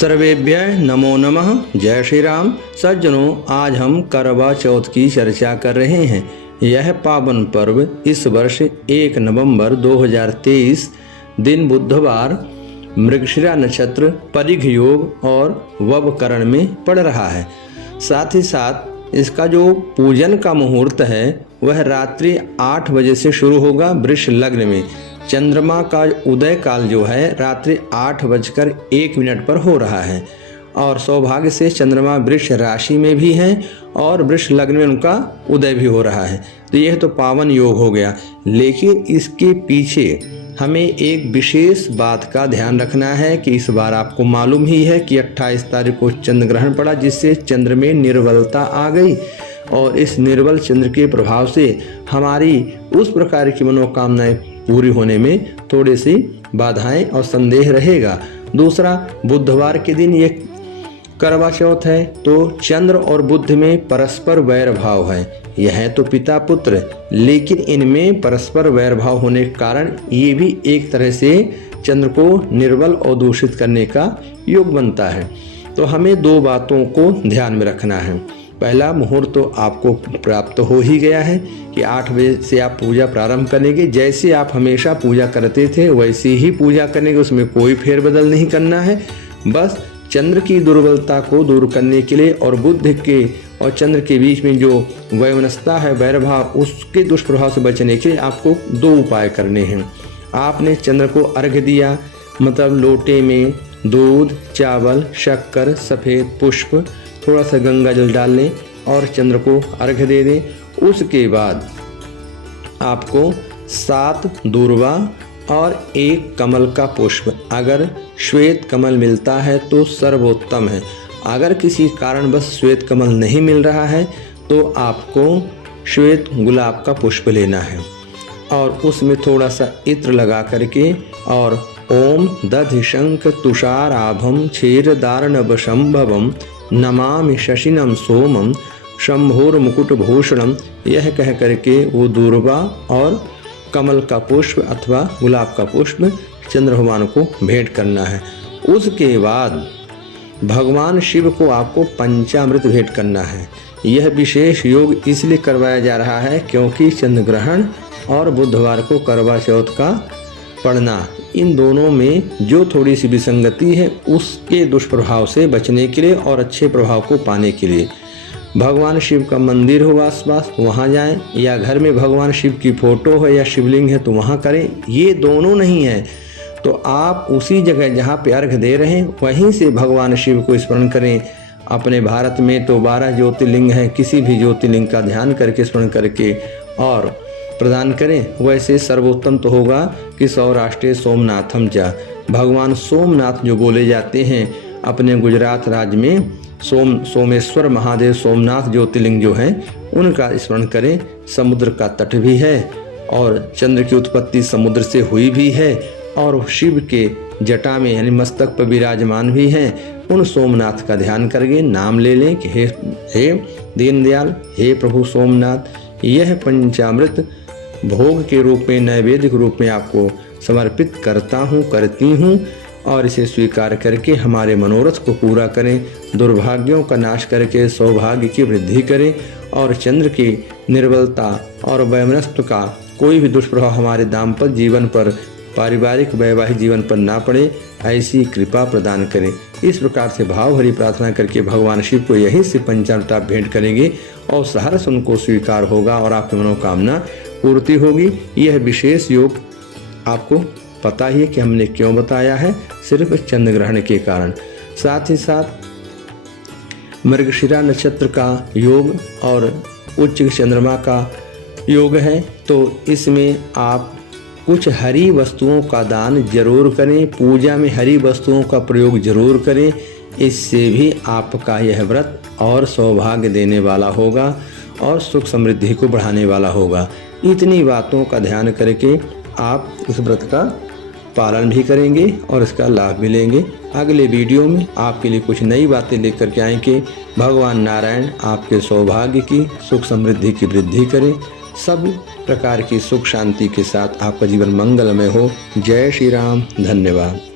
सर्वेभ्यः नमो नमः। जय श्री राम। सज्जनों, आज हम करवा चौथ की चर्चा कर रहे हैं। यह पावन पर्व इस वर्ष 1 नवंबर 2023 दिन बुधवार मृगशिरा नक्षत्र, परिघ योग और ववकरण में पड़ रहा है। साथ ही साथ इसका जो पूजन का मुहूर्त है वह रात्रि 8 बजे से शुरू होगा वृष लग्न में। चंद्रमा का उदय काल जो है रात्रि 8:01 पर हो रहा है और सौभाग्य से चंद्रमा वृष राशि में भी हैं और वृष लग्न में उनका उदय भी हो रहा है। तो यह तो पावन योग हो गया, लेकिन इसके पीछे हमें एक विशेष बात का ध्यान रखना है कि इस बार आपको मालूम ही है कि 28 तारीख को चंद्र ग्रहण पड़ा, जिससे चंद्र में निर्बलता आ गई और इस निर्बल चंद्र के प्रभाव से हमारी उस प्रकार की मनोकामनाएं पूरी होने में थोड़ी सी बाधाएं और संदेह रहेगा। दूसरा, बुधवार के दिन ये करवा चौथ है, तो चंद्र और बुध में परस्पर वैर भाव है। यह तो पिता पुत्र, लेकिन इनमें परस्पर वैर भाव होने के कारण ये भी एक तरह से चंद्र को निर्बल और दूषित करने का योग बनता है। तो हमें दो बातों को ध्यान में रखना है। पहला, मुहूर्त तो आपको प्राप्त हो ही गया है कि 8 बजे से आप पूजा प्रारंभ करेंगे। जैसे आप हमेशा पूजा करते थे वैसे ही पूजा करेंगे, उसमें कोई फेरबदल नहीं करना है। बस चंद्र की दुर्बलता को दूर करने के लिए और बुध के और चंद्र के बीच में जो वैमनस्यता है, वैरभाव, उसके दुष्प्रभाव से बचने के लिए आपको 2 उपाय करने हैं। आपने चंद्र को अर्घ्य दिया, मतलब लोटे में दूध, चावल, शक्कर, सफ़ेद पुष्प, थोड़ा सा गंगा जल डाल लें और चंद्र को अर्घ्य दे दें। उसके बाद आपको 7 दूर्वा और 1 कमल का पुष्प, अगर श्वेत कमल मिलता है तो सर्वोत्तम है। अगर किसी कारणवश श्वेत कमल नहीं मिल रहा है तो आपको श्वेत गुलाब का पुष्प लेना है और उसमें थोड़ा सा इत्र लगा करके और ओम दधि शंख तुषार आभम क्षीरदारणव संभवम नमामि शशिनम सोमम शंभोर मुकुट भूषणम, यह कह करके वो दूर्वा और कमल का पुष्प अथवा गुलाब का पुष्प चंद्र भगवान को भेंट करना है। उसके बाद भगवान शिव को आपको पंचामृत भेंट करना है। यह विशेष योग इसलिए करवाया जा रहा है क्योंकि चंद्र ग्रहण और बुधवार को करवा चौथ का पड़ना, इन दोनों में जो थोड़ी सी विसंगति है उसके दुष्प्रभाव से बचने के लिए और अच्छे प्रभाव को पाने के लिए भगवान शिव का मंदिर हो आसपास, वहाँ जाएं, या घर में भगवान शिव की फोटो है या शिवलिंग है तो वहाँ करें। ये दोनों नहीं है तो आप उसी जगह जहाँ पे अर्घ्य दे रहे हैं वहीं से भगवान शिव को स्मरण करें। अपने भारत में तो 12 ज्योतिर्लिंग हैं, किसी भी ज्योतिर्लिंग का ध्यान करके स्मरण करके और प्रदान करें। वैसे सर्वोत्तम तो होगा कि सौराष्ट्र सोमनाथम जा, भगवान सोमनाथ जो बोले जाते हैं अपने गुजरात राज्य में, सोमेश्वर महादेव सोमनाथ ज्योतिर्लिंग जो हैं उनका स्मरण करें। समुद्र का तट भी है और चंद्र की उत्पत्ति समुद्र से हुई भी है और शिव के जटा में यानी मस्तक पर विराजमान भी हैं। उन सोमनाथ का ध्यान करके नाम ले लें कि हे दीनदयाल, हे प्रभु सोमनाथ, यह पंचामृत भोग के रूप में, नैवेद्य के रूप में आपको समर्पित करता हूँ, करती हूँ और इसे स्वीकार करके हमारे मनोरथ को पूरा करें, दुर्भाग्यों का नाश करके सौभाग्य की वृद्धि करें और चंद्र की निर्बलता और वैमनस्य का कोई भी दुष्प्रभाव हमारे दाम्पत्य जीवन पर, पारिवारिक वैवाहिक जीवन पर ना पड़े, ऐसी कृपा प्रदान करें। इस प्रकार से भाव भरी प्रार्थना करके भगवान शिव को यहीं से पंचामृत आप भेंट करेंगे और सहर्ष उनको स्वीकार होगा और आपकी मनोकामना पूर्ति होगी। यह विशेष योग आपको पता ही है कि हमने क्यों बताया है, सिर्फ चंद्र ग्रहण के कारण। साथ ही साथ मृगशिरा नक्षत्र का योग और उच्च चंद्रमा का योग है, तो इसमें आप कुछ हरी वस्तुओं का दान जरूर करें, पूजा में हरी वस्तुओं का प्रयोग जरूर करें। इससे भी आपका यह व्रत और सौभाग्य देने वाला होगा और सुख समृद्धि को बढ़ाने वाला होगा। इतनी बातों का ध्यान करके आप इस व्रत का पालन भी करेंगे और इसका लाभ भी लेंगे। अगले वीडियो में आपके लिए कुछ नई बातें लेकर के आएंगे। भगवान नारायण आपके सौभाग्य की, सुख समृद्धि की वृद्धि करें। सभी प्रकार की सुख शांति के साथ आपका जीवन मंगलमय हो। जय श्री राम। धन्यवाद।